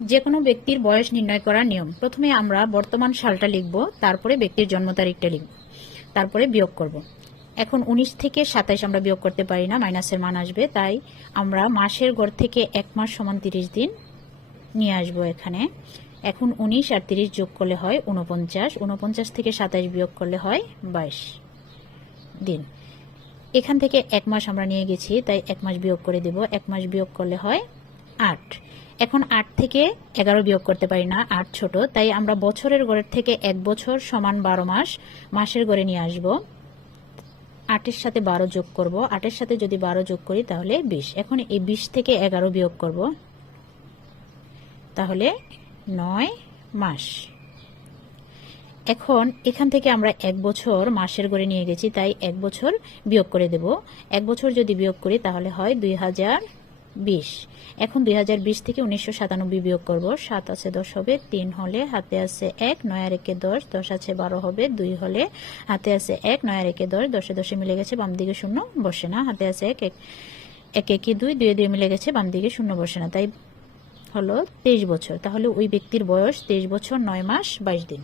যে কোনো ব্যক্তির বয়স নির্ণয় করার নিয়ম। প্রথমে আমরা বর্তমান সালটা লিখব, তারপরে ব্যক্তির জন্ম তারিখটা লিখব, তারপরে বিয়োগ করব। এখন উনিশ থেকে সাতাইশ আমরা বিয়োগ করতে পারি না, মাইনাসের মান আসবে, তাই আমরা মাসের গড় থেকে এক মাস সমান তিরিশ দিন নিয়ে আসব এখানে। এখন উনিশ আর তিরিশ যোগ করলে হয় উনপঞ্চাশ উনপঞ্চাশ থেকে সাতাইশ বিয়োগ করলে হয় বাইশ দিন। এখান থেকে এক মাস আমরা নিয়ে গেছি, তাই এক মাস বিয়োগ করে দেব, এক মাস বিয়োগ করলে হয় আট। এখন আট থেকে এগারো বিয়োগ করতে পারি না, আট ছোট। তাই আমরা বছরের গড়ের থেকে এক বছর সমান বারো মাস, মাসের গড়ে নিয়ে আসব। আটের সাথে বারো যোগ করব। আটের সাথে যদি বারো যোগ করি তাহলে বিশ। এখন এই বিশ থেকে এগারো বিয়োগ করব। তাহলে নয় মাস। এখন এখান থেকে আমরা এক বছর মাসের গড়ে নিয়ে গেছি, তাই এক বছর বিয়োগ করে দেব। এক বছর যদি বিয়োগ করি তাহলে হয় দুই হাজার বিশ। এখন দুই হাজার বিশ থেকে উনিশশো সাতানব্বই বিয়োগ করব। সাত আছে দশ হবে, তিন হলে হাতে আছে এক, নয় আর একে দশ দশ আছে বারো হবে, দুই হলে হাতে আছে এক, নয় আর একে দশ, দশে দশে মিলে গেছে বাম দিকে শূন্য, বসে না, হাতে আছে এক এক এক, একে দুই দুই দুই মিলে গেছে বাম দিকে শূন্য, বসে না। তাই হলো তেইশ বছর। তাহলে ওই ব্যক্তির বয়স তেইশ বছর, নয় মাস, বাইশ দিন।